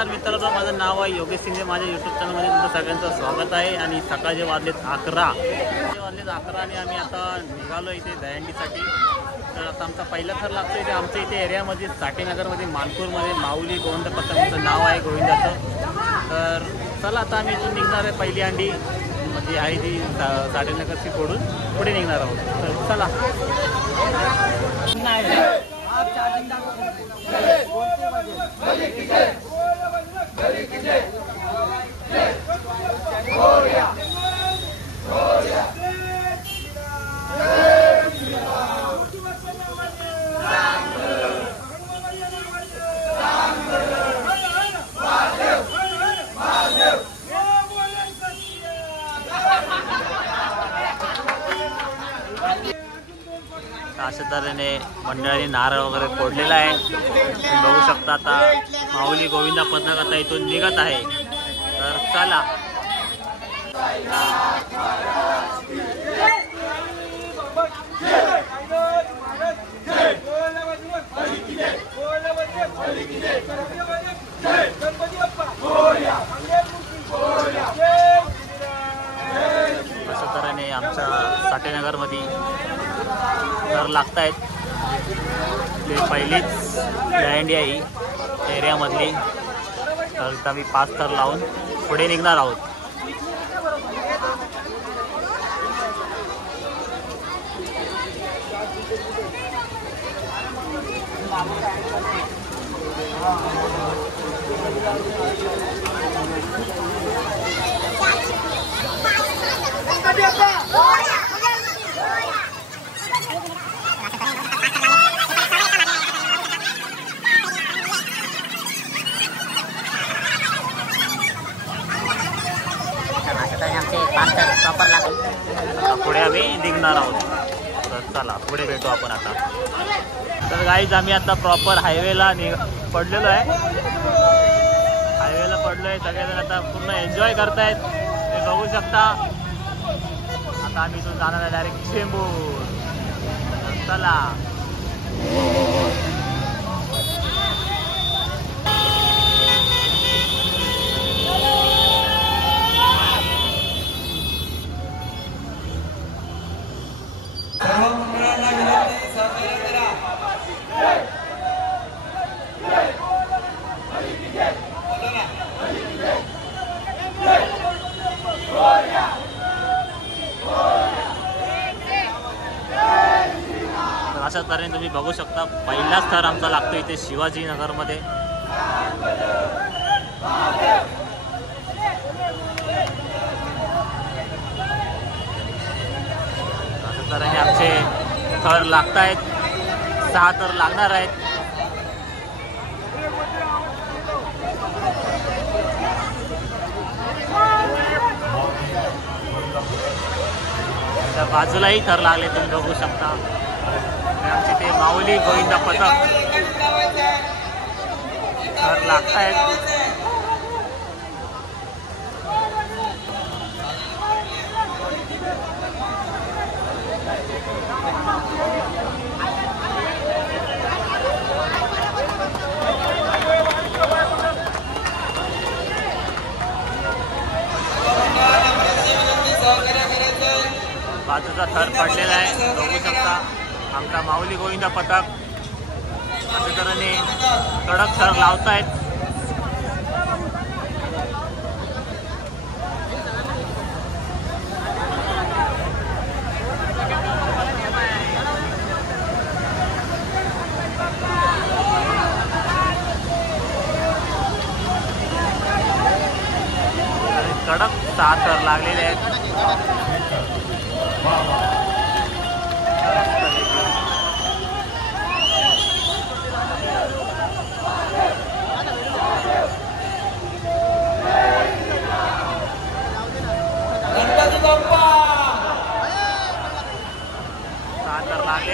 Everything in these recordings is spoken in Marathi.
नमस्कार मित्रांनो, माझं नाव आहे योगेश शिंदे। माझ्या यूट्यूब चॅनलमध्ये तुमचं सगळ्यांचं स्वागत आहे। आणि सकाळचे वाजलेत 11 आणि आम्ही आता निघालो इथे दहीहंडीसाठी। तर आता आमचा पहिला थर लागतो इथे आमच्या इथे एरियामध्ये साठेनगरमध्ये मानपूरमध्ये माऊली गोविंद पथकाचं नाव आहे गोविंदाचं। तर चला आता आम्ही इथून निघणार आहे। पहिली हंडी म्हणजे आहे ती साठेनगरची फोडून पुढे निघणार आहोत। तर चला अशा तऱ्हेने मंडळाने नारळ वगैरे फोडलेला आहे। तुम्ही बघू शकता आता माऊली गोविंदा पथक आता इथून निघत आहे। तर चला अशा तऱ्हेने आमच्या साठेनगरमध्ये तर लागत आहेत। ते पहिलीच दहीहंडी आहे एरियामधली। तर इथं आम्ही 5 थर लावून पुढे निघणार आहोत। पुढे आम्ही निघणार आहोत। तर चला पुढे भेटू आपण आता। तर गाईज आम्ही आता प्रॉपर हायवेला पडलेलो आहे। हायवेला पडलोय, सगळेजण आता पूर्ण एन्जॉय करतायत, तुम्ही बघू शकता। आता आम्ही इथून जाणार आहे डायरेक्ट चेंबूर। तर चला अशा तऱ्हेने तुम्ही बघू शकता पहिलाच थर आमचा लागतो इथे शिवाजीनगरमध्ये। अशा तऱ्हेने आमचे थर लागत आहेत। 6 थर लागणार आहेत। त्या बाजूलाही थर लागले, तुम्ही बघू शकता। आमचे ते माऊली गोविंदा पथक तर लागत आहेत। बाजूचा थर पडलेला आहे, बघू शकता। आमचा माऊली गोविंदा पथक अशा तऱ्हेने कडक थर लावतायत। कडक 6 थर लागलेले आहेत।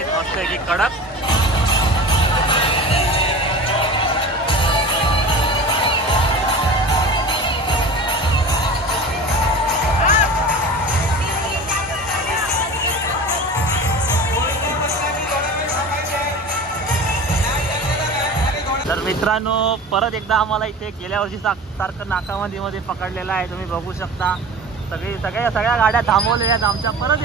मस्त आहे की कडक। तर मित्र मित्रांनो परत एकदा आम्हाला इथे गेल्या वर्षी सारखं नाकामध्ये पकडलेलं आहे. तुम्ही बघू शकता सगळ्या गाड्या थांबवलेल्या आहेत आमच्या. परत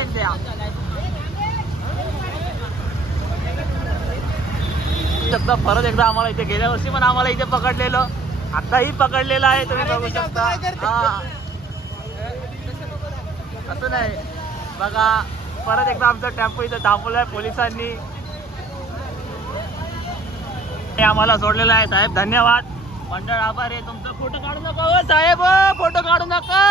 परत एकदा आम्हाला इथे गेल्या वर्षी पण आम्हाला इथे पकडलेलं, आताही पकडलेलं आहे. तुम्ही बघू शकता. असं नाही बघा, परत एकदा आमचा टेम्पो इथे थांबवलाय पोलिसांनी. आम्हाला सोडलेलं आहे. साहेब धन्यवाद, मंडळ आभार आहे तुमचा. फोटो काढू नका हो साहेब, फोटो काढू नका.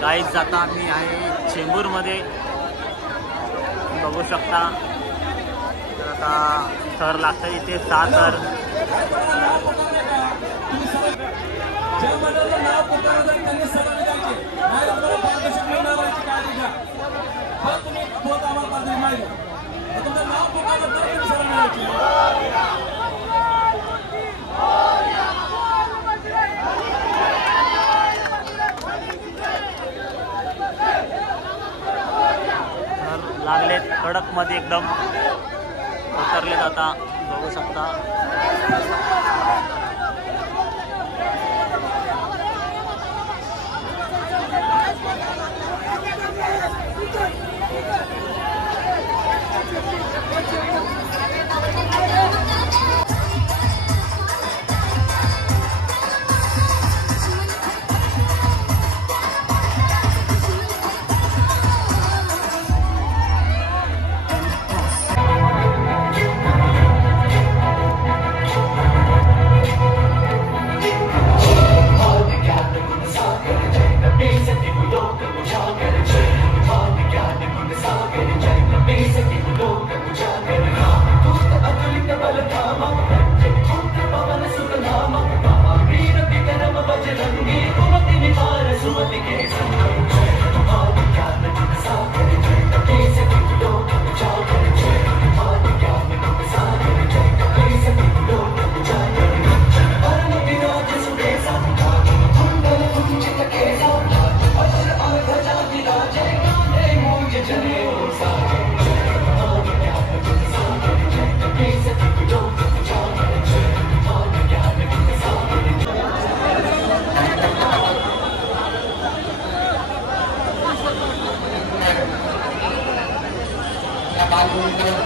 गाईज आता आम्ही आहे चेंबूरमध्ये, बघू शकता. तर आता थर लागतं इथे 6 थर. लागलेत कडक मध्ये एकदम उतरलेत आता, बघू शकता.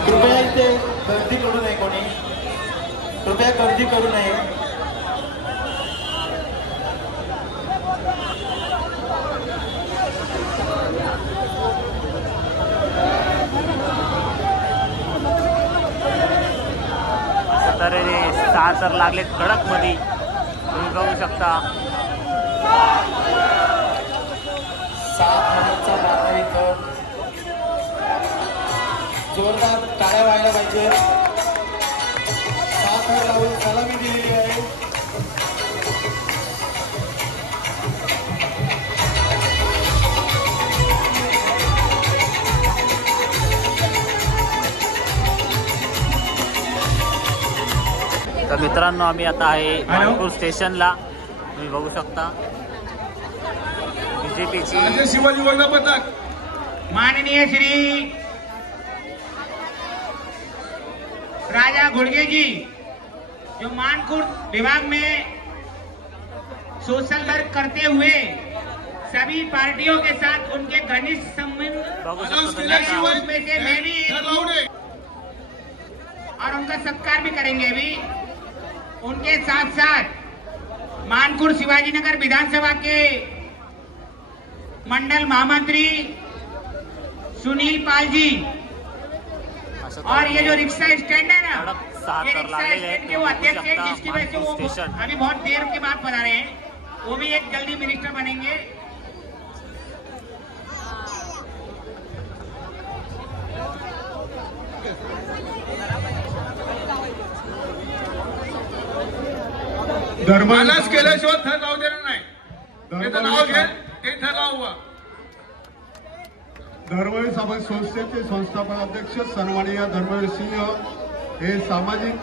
कृपया इथे गर्दी करू नये, कोणी कृपया गर्दी करू नये. असं तऱ्हेने 6 थर लागलेत कडक मध्ये, तुम्ही बघू शकता. 7 थरांचा बांधणी कर, जोरदार टाळ्या व्हायला पाहिजे. 7 थर लावून सलामी दिलेली आहे. तर मित्रांनो आम्ही आता आहे नागपूर स्टेशनला, तुम्ही बघू शकता. बीजेपीची शिवाजी वर्धन पथक माननीय श्री राजा घोड़गे जी जो मानकुर विभाग में सोशल वर्क करते हुए सभी पार्टियों के साथ उनके घनिष्ठ संबंध में से मैं भी और उनका सत्कार भी करेंगे अभी। उनके साथ साथ मानकुर शिवाजी नगर विधानसभा के मंडल महामंत्री सुनील पाल जी और ये जो रिक्शा स्टैंड है ना, ये रिक्शा स्टैंड के वो अध्यक्ष है जिसकी वजह से वो अभी बहुत देर के बाद बना रहे हैं, वो भी एक जल्दी मिनिस्टर बनेंगे। धर्मालाच केल्याशिवाय थर लावू देणार नाही. त्याचं नाव घे, ते थर लावू. धर्मवीर समाज संस्थेचे संस्थापक अध्यक्ष सन्माननीय धर्मवीर सिंह हे सामाजिक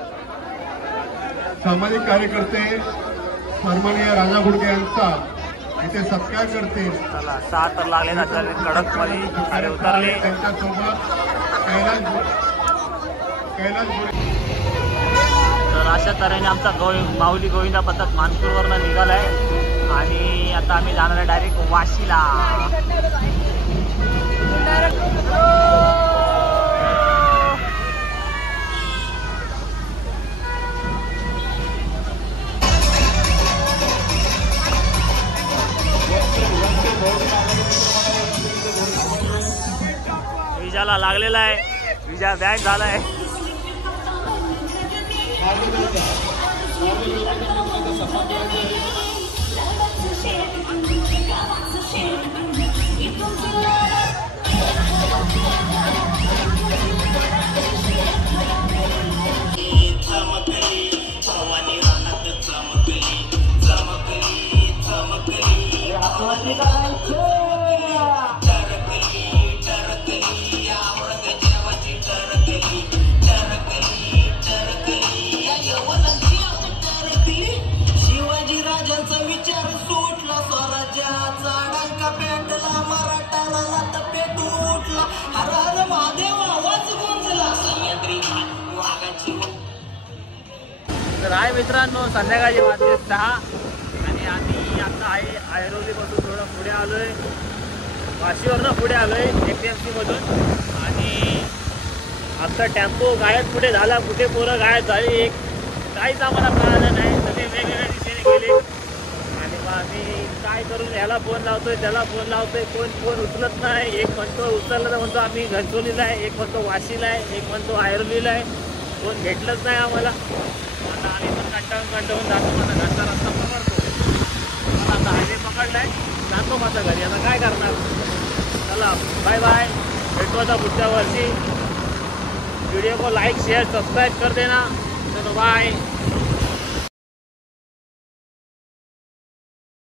कार्यकर्ते सन्माननीय राजा घोडगे यांचा इथे सत्कार करतील. चला 6 तर लागले ना, कडक मध्ये खाली उतरले. त्यांच्यासोबत कैलास तर अशा तऱ्हेने आमचा माऊली गोविंदा पथक मानपूरवरनं निघालाय आणि आता आम्ही जाणार आहे डायरेक्ट वाशीला. विजाला लागलेला आहे, विजा बॅग झालाय. शिवाजी राजांचा विचार सुटला, स्वराज्याचा डंका पेटला, मराठाला पेट उठला, हर हर महादेव आवाज गुंजला, सह्याद्री वाघाची. तर आहे मित्रांनो, संध्याकाळी वाजले 6 आणि आम्ही आता ऐरोलीपासून थोडं पुढे आलोय, वाशीवरनं पुढे आलोय FMC मधून. आणि आमचा टेम्पो गायब कुठे झाला, कुठे पोरं गायब झाली, काहीच आम्हाला कळालं नाही. सगळे वेगवेगळ्या दिशेने गेले आणि मग आम्ही काय करून ह्याला फोन लावतोय, त्याला फोन लावतोय, कोण फोन उचलत नाही. एक म्हणतो उचललं तर म्हणतो आम्ही घनसोलीला आहे, एक म्हणतो वाशीला आहे, एक म्हणतो ऐरोलीला आहे. कोण भेटलंच नाही आम्हाला. आता आम्ही पण कंटाळून जातो, माझा घरचा रस्ता पकडतो. आता हायवे पकडलाय, जातो माझा घरी. आता काय करणार. चला बाय बाय, भेटू आता पुढच्या वर्षी. वीडियो को लाइक शेयर सब्सक्राइब कर देना. चलो बाय.